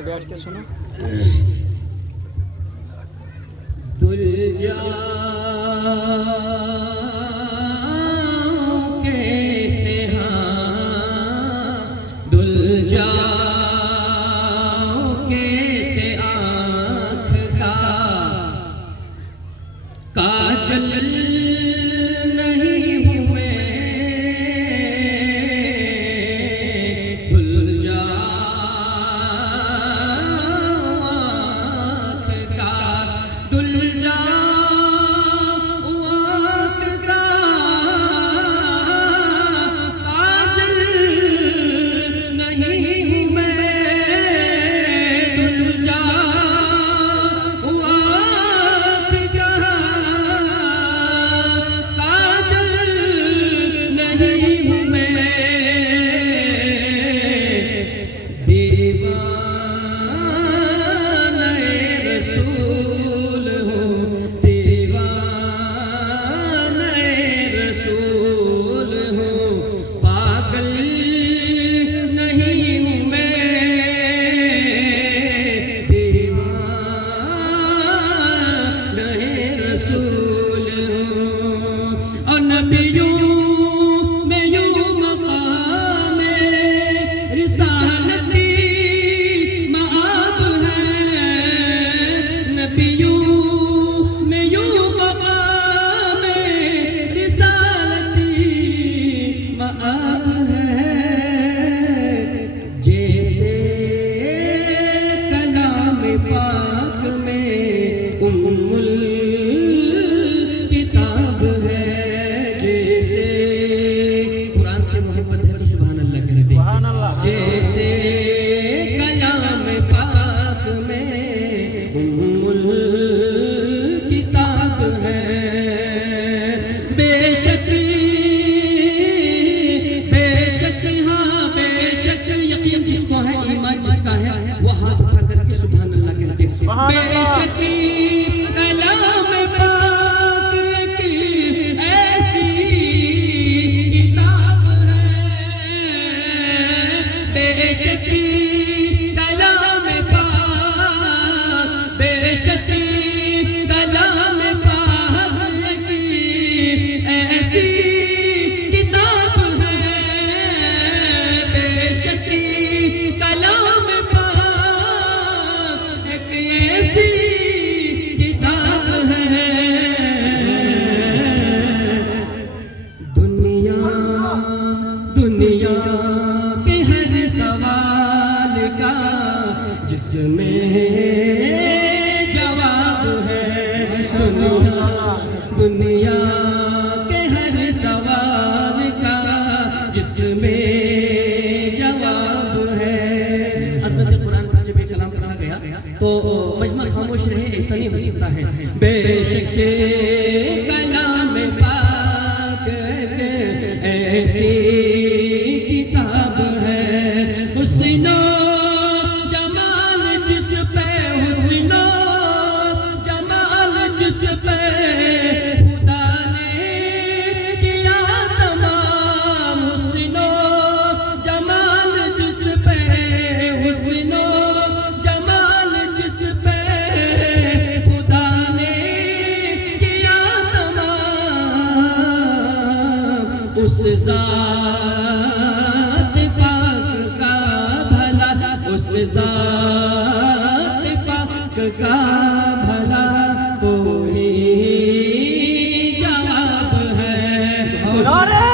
نیچے بیٹھ کے سنو. دل جا کیسے ہاں دل جا کیسے آنکھ کا کاجل نہیں ہوں میں دل جا آنکھ کا دل جا دنیا کے ہر سوال کا جس میں جواب ہے. عظمت قرآن پر جب ایک کلام پڑھا گیا تو مجمع خاموش رہے ایسا نہیں ہو سکتا ہے. بے شک کلام پاک ایسی کتاب ہے حسن و جمال جس پہ حسن و جمال جس پہ اس ذات پاک کا بھلا اس ذات پاک کا بھلا وہی جواب ہے. نعرہ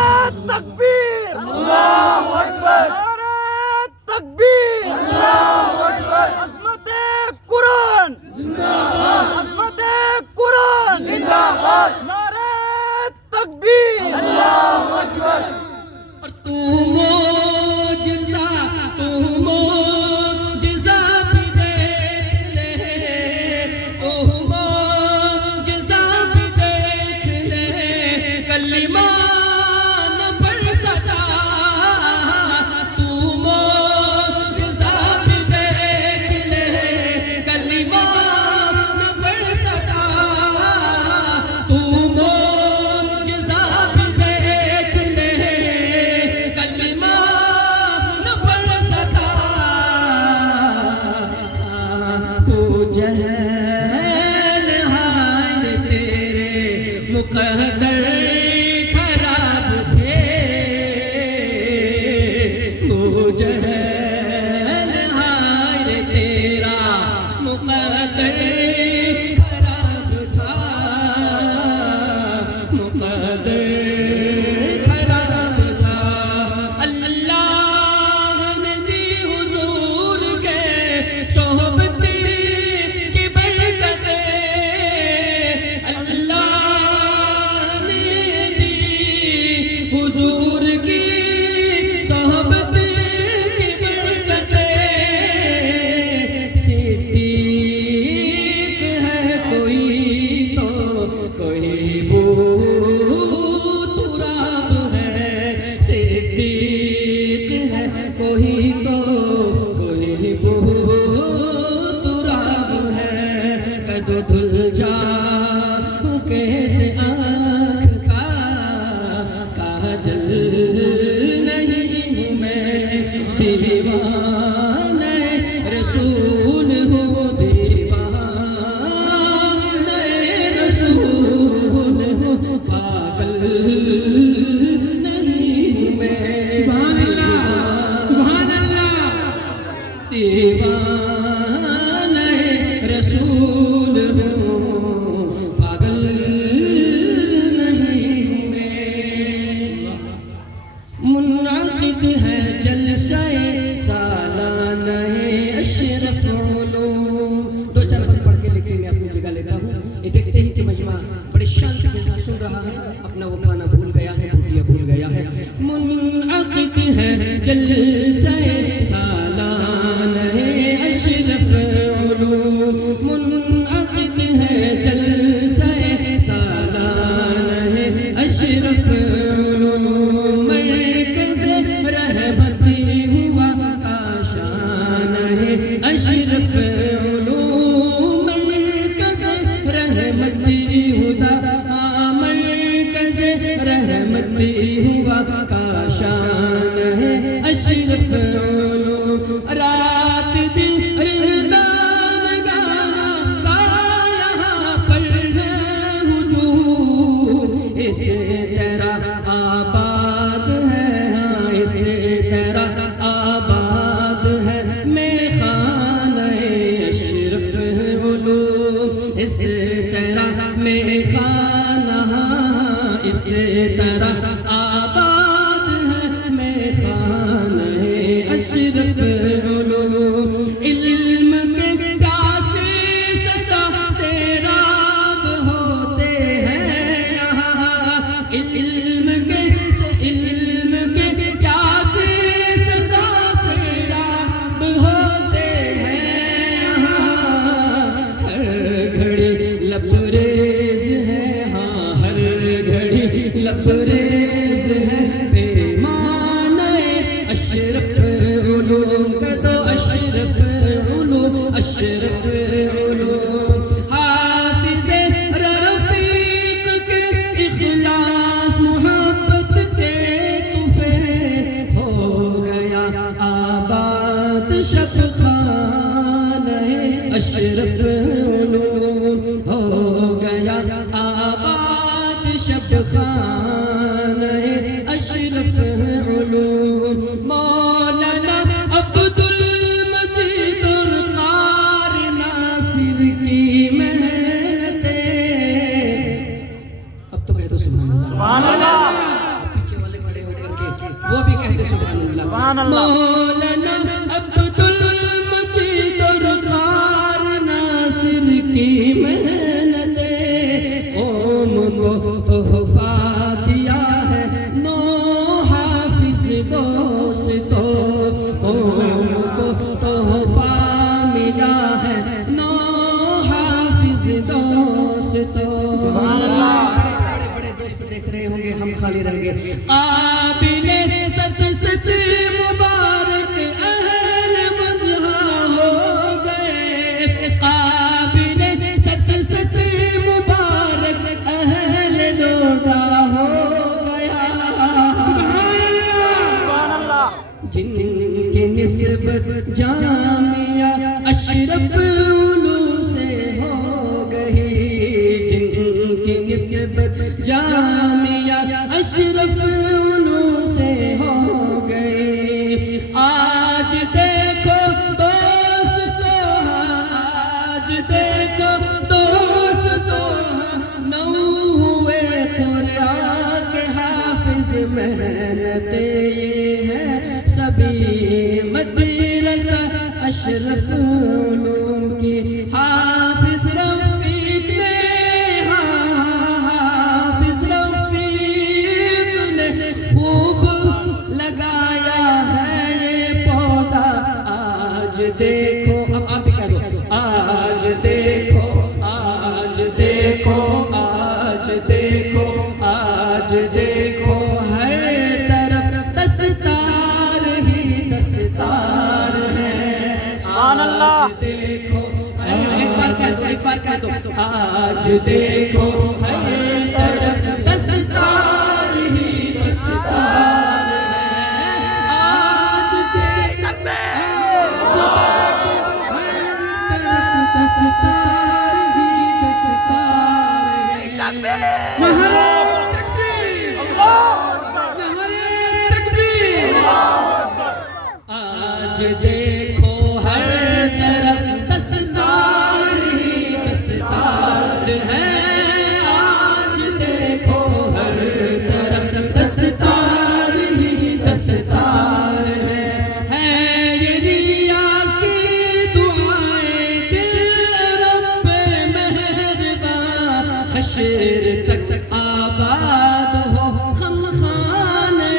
تکبیر اللہ اکبر نعرہ تکبیر اللہ اکبر. عظمت قرآن زندہ باد عظمت قرآن زندہ باد. نعرہ تکبیر اللہ اکبر. اور تو معجزہ بھی دیکھ لے تو جہل ہائے تیرے مقدر خراب تھے، ابو جہل ہائے تیرا مقدر خراب تھا، مقدر خراب تھا۔ اللہ نے دی حضور کے صحبتی کی برکتیں، اللہ نے دی حضور کی صحبتی کی برکتیں، صدیق ہے کوئی تو کوئی بو تراب ہے، صدیق ہے کوئی تو کوئی بو تراب ہے، قد دھل جا کیسے آنکھ کا کاجل نہیں ہوں میں، دیوانے رسول ہوں، دیوانے رسول ہوں، پاگل نہیں ہوں میں، سبحان اللہ سبحان اللہ، دیوانے رسول ہوں، پاگل نہیں ہوں میں۔ منعقد ہے جلسہ سالانہ اشرف علوم، دو چار بات پڑھ کے لیکن میں اپنی جگہ لیتا ہوں۔ یہ دیکھتے ہی کہ مجمع بڑی شانتی کے ساتھ سن رہا ہے، اپنا وہ کھانا بھول گیا ہے، بوٹیا بھول گیا ہے۔ منعقد ہے جلسہ سالانہ اشرف علوم، منعقد ہے جلسہ سالانہ اشرف علوم، مرکز رحمتی ہوا کاشانہ اشرف علوم، مرکز رحمتی ہوا، مرکز رحمتی ہوا کاشانہ اشرف علوم، رات دن ردان گانا کا یہاں پر ہے ہجوم، اس طرح آباد ہے، ہاں اس طرح آباد ہے میخانہ اشرف علوم، اس طرح میخانہ، اس طرح آباد ہے میخانہ اشرف علوم، علم کے پیاسے صدا سیراب ہوتے ہیں یہاں، علم کے پیاسے صدا سیراب ہوتے ہیں یہاں، ہر گھڑی لبریز ہے، ہاں ہر گھڑی لبریز ہے پیمانہ اشرف علوم کا، تو اشرف علوم، اشرف علوم، حافظ رفیق کے اخلاص محبت کے تحفے، ہو گیا آباد شب خانہ اشرف علوم، ہو گیا آباد شب خانہ اشرف علوم، مولانا عبد المجید القار ناصر کی محنتیں، اب تو کہہ دو سبحان اللہ، سبحان اللہ، پیچھے والے کھڑے ہو کر کے وہ بھی کہتے سبحان اللہ، سبحان اللہ، مولانا عبد المجید القار ناصر کی محنتیں، قوم کو تحفہ دیا ہے نو حافظ دوستو، قوم کو تحفہ ملا ہے نو حافظ دوستو، سبحان اللہ، بڑے بڑے دوست دیکھ رہے ہوں گے، ہم خالی رہ گئے، قابل ست ست مبارک اہل مجہا ہو گئے، قابل ست ست مبارک اہل لوٹا ہو گیا، سبحان اللہ، جن کی نسبت جامعہ اشرف علوم نسبت جامعہ اشرف علوم سے ہو گئی. آج دیکھو دوستو، آج دیکھو دوستو، نو ہوئے قرآن کے حافظ. محنت یہ ہے سبھی مدرسہ اشرف علوم کی. حافظ رفیق نے، حافظ رفیق نے خوب لگایا ہے یہ پودا. آج دیکھو، اب آپ بھی کہہ دو، آج دیکھو، آج دیکھو، آج دیکھو، آج دیکھو ہر طرف دستار ہی دستار ہے. سبحان اللہ. آج دیکھو، ایک بار کہہ دو، ایک بار کہہ دو، آج دیکھو ہر طرف دستار ہی دستار ہے. آج دیکھو ہر طرف دستار ہی دستار ہے. نعرہ تکبیر، نعرہ تکبیر. آج دیکھو ہر طرف دستار ہی دستار ہے. آج دیکھو ہر طرف دستار ہی دستار ہے. یہ ریاض کی دعائیں دل رب مہربان، حشر تک آباد ہو خمخانہ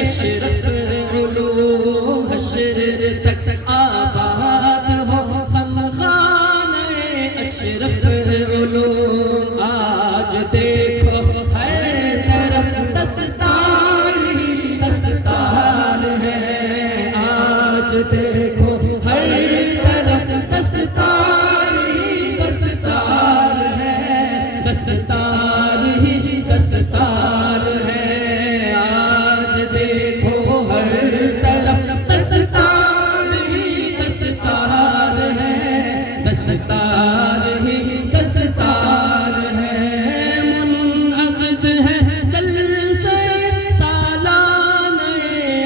اشرف علوم. حشر تک آباد ہو خمخانہ اشرف علوم. آج دیکھو ہر طرف دستار ہی دستار ہے. آج دیکھو ہر طرف دستار ہی دستار ہے. دستار ہی دستار ہے. آج دیکھو ہر طرف دستار ہی دستار ہے. دستار ہی دستار ہے. منعقد ہے جلسہ سالانہ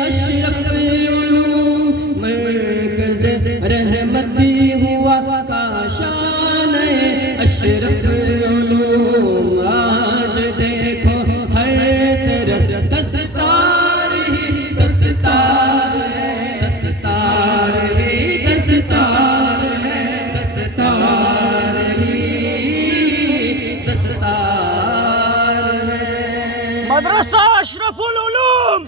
اشرف علوم. مرکز رحمتی ہوا کاشان اشرف علوم. آج دیکھو ہر طرف دستار ہی دستار ہے. دستار ہی دستار ہے. دستار ہی دستار ہے. مدرسہ اشرف العلوم،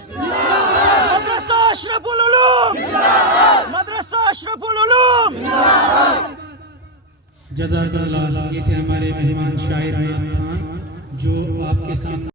مدرسہ اشرف العلوم، مدرسہ اشرف العلوم. جزاک اللہ. یہ تھے ہمارے مہمان شاعر نعت خان جو آپ کے ساتھ